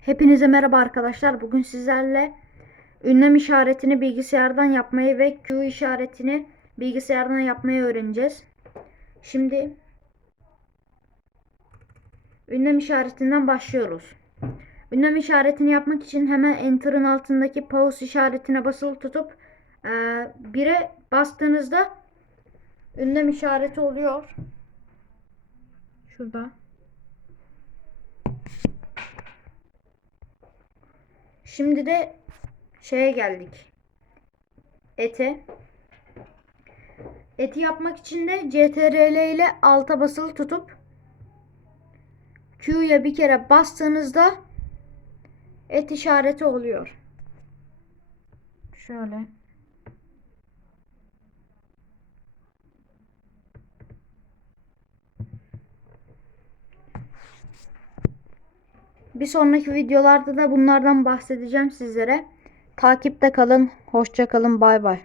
Hepinize merhaba arkadaşlar. Bugün sizlerle ünlem işaretini bilgisayardan yapmayı ve Q işaretini bilgisayardan yapmayı öğreneceğiz. Şimdi ünlem işaretinden başlıyoruz. Ünlem işaretini yapmak için hemen Enter'ın altındaki pause işaretine basılı tutup e, 1'e bastığınızda ünlem işareti oluyor. Şurada. Şimdi de şeye geldik. Ete. Eti yapmak için de CTRL ile alta basılı tutup Q'ya bir kere bastığınızda et işareti oluyor. Şöyle. Bir sonraki videolarda da bunlardan bahsedeceğim sizlere. Takipte kalın. Hoşça kalın. Bay bay.